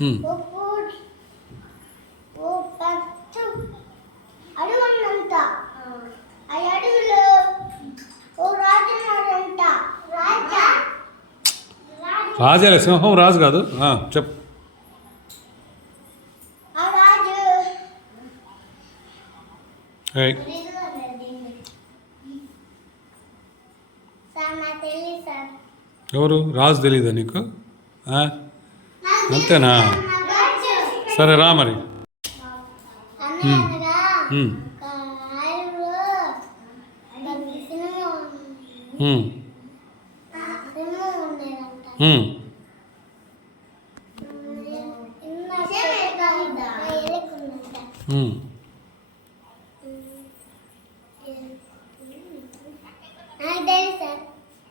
ఉమ్. ఓ పూడి ఓ పెద్ద అడుగు ఉందంట ఆ అడుగులో. ఓ రాజు. ఉన్నాడంట రాజా రాజాలే సింహం రాజు కాదు. చెప్పు. ఆ రాజు. ఎవరు? రాజు తెలీదా నీకు? అంతేనా సరే రా మరి అన్నయ్యగా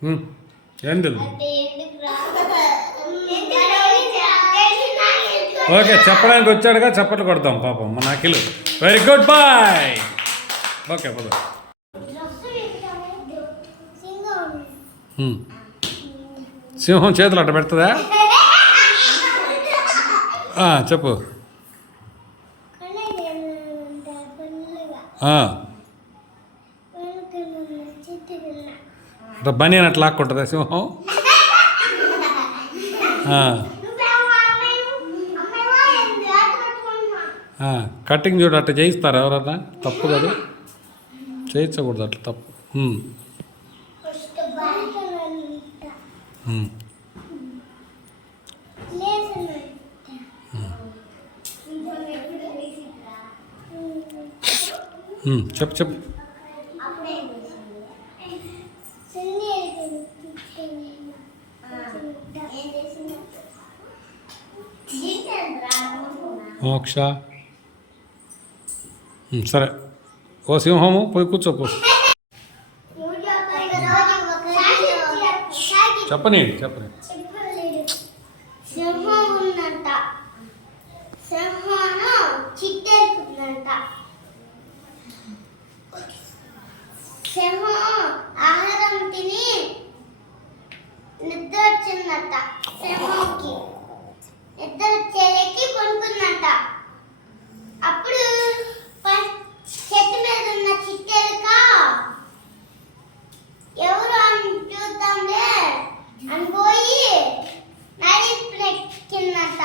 ఉమ్, ఓకే చెప్పడానికి వచ్చాడుగా చప్పట్లు కొడతాం పాపం మన Akhil. Very good boy okay పద. ఉమ్. సింహం చేతులు అట్ట పెడుతుందా? చెప్పు. బనీన్ అట్లా లాక్కుంటుందా సింహం ఆ, ఆ, కటింగ్ చూడు అట్లా చేయిస్తారా ఎవరన్నా? తప్పు కదా? చేయించకూడదు అట్లా తప్పు. చెప్పు చెప్పు. మోక్ష. సరే. ఓ సింహము పోయి కూర్చోపో చెప్పని చెప్పని. సింహం ఉందంట చిట్టేరుకుందంట సింహం ఆహారం తిని నిద్ర వచ్చిందంట సింహంకి నిద్ర వచ్చేలేకి అప్పుడు చెట్టు మీద ఉన్న చిట్టెలుక ఎవరు అని చూద్దాంలే అని పోయి నడిపెక్కిందంట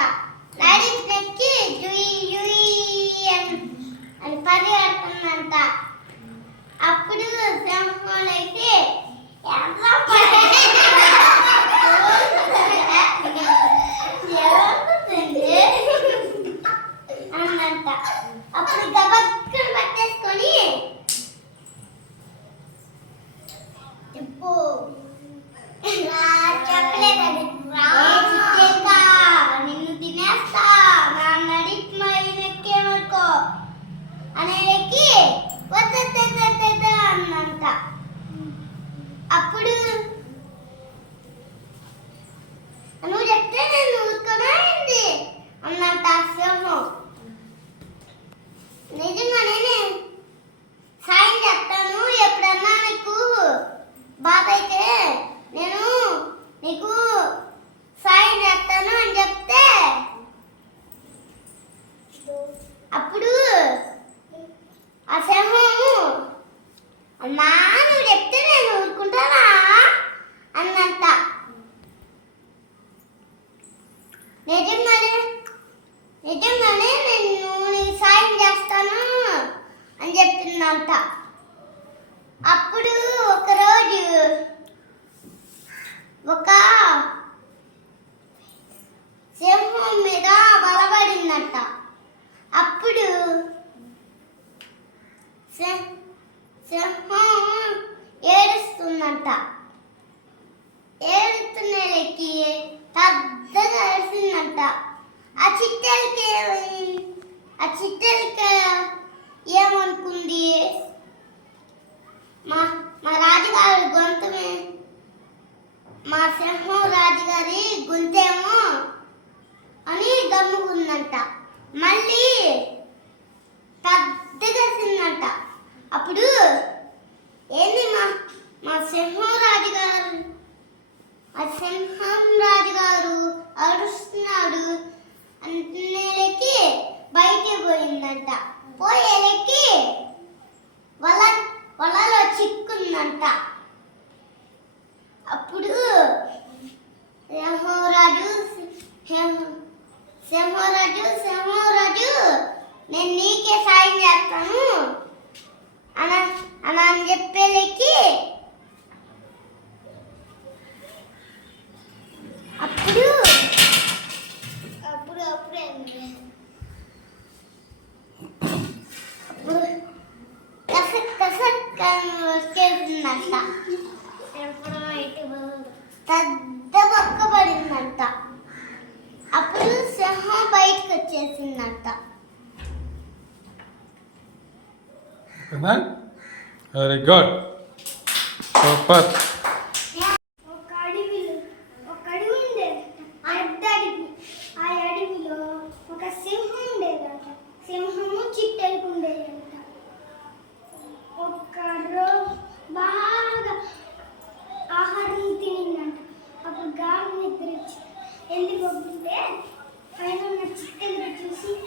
నడిపెక్కి జుయి జుయి అని అని పరిగెడుతుందంట అప్పుడు సింహం అయితే ఎర్ర అన్నంట అప్పుడు గబక్కన పట్టేసుకొని చెప్పు చెప్పలేదండి నిన్ను తినేస్తా నా నడికి మరి నెక్కేమనుకో అనేకి వద్ద అన్నంట అప్పుడు నువ్వు చెప్తే నేను ఊరుకోమైంది అన్నంట ఆ సింహం నిజంగానే సాయం చేస్తాను ఎప్పుడన్నా నీకు బాధ అయితే నేను నీకు సాయం చేస్తాను అని చెప్తే అప్పుడు ఆ సింహము అమ్మా నువ్వు చెప్తే నేను ఊరుకుంటానా అన్నంత నిజంగానే నిజంగానే నేను నీకు సాయం చేస్తాను అని చెప్తుందంట అప్పుడు ఒకరోజు ఒక మా సింహం రాజుగారి గుంతేమో అని దమ్ముకుందంట. మళ్ళీ కానీ వచ్చేసిందంట పెద్ద పక్క పడిందంట. అప్పుడు సింహం బయటకు వచ్చేసిందంట. Very good super chicken reducing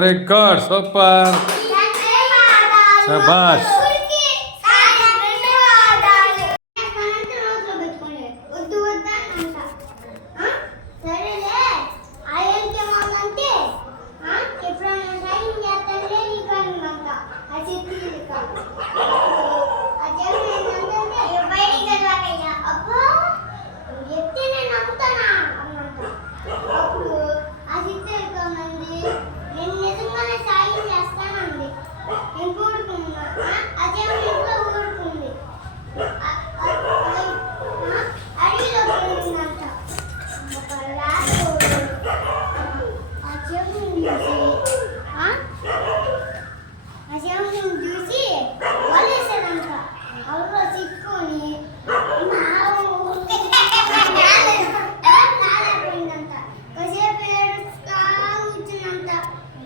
ખરેખર સોપાર સભાસ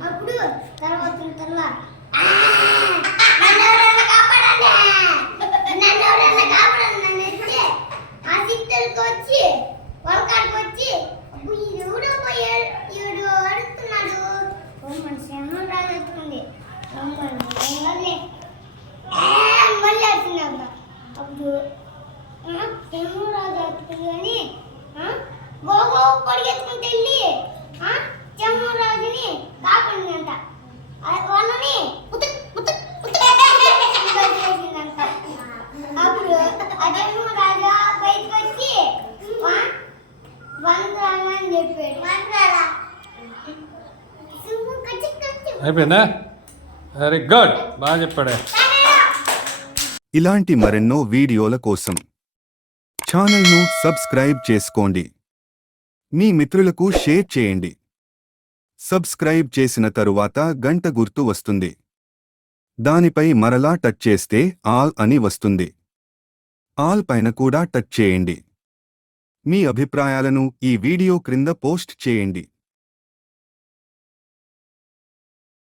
అప్పుడు తర్వాత తర్వాత. అయిపోయిందా? వెరీ గుడ్ బాగా చెప్పాడే. ఇలాంటి మరెన్నో వీడియోల కోసం ఛానల్ను సబ్స్క్రైబ్ చేసుకోండి. మీ మిత్రులకు షేర్ చేయండి. సబ్స్క్రైబ్ చేసిన తరువాత గంట గుర్తు వస్తుంది. దానిపై మరలా టచ్ చేస్తే ఆల్ అని వస్తుంది. ఆల్ పైన కూడా టచ్ చేయండి. మీ అభిప్రాయాలను ఈ వీడియో క్రింద పోస్ట్ చేయండి.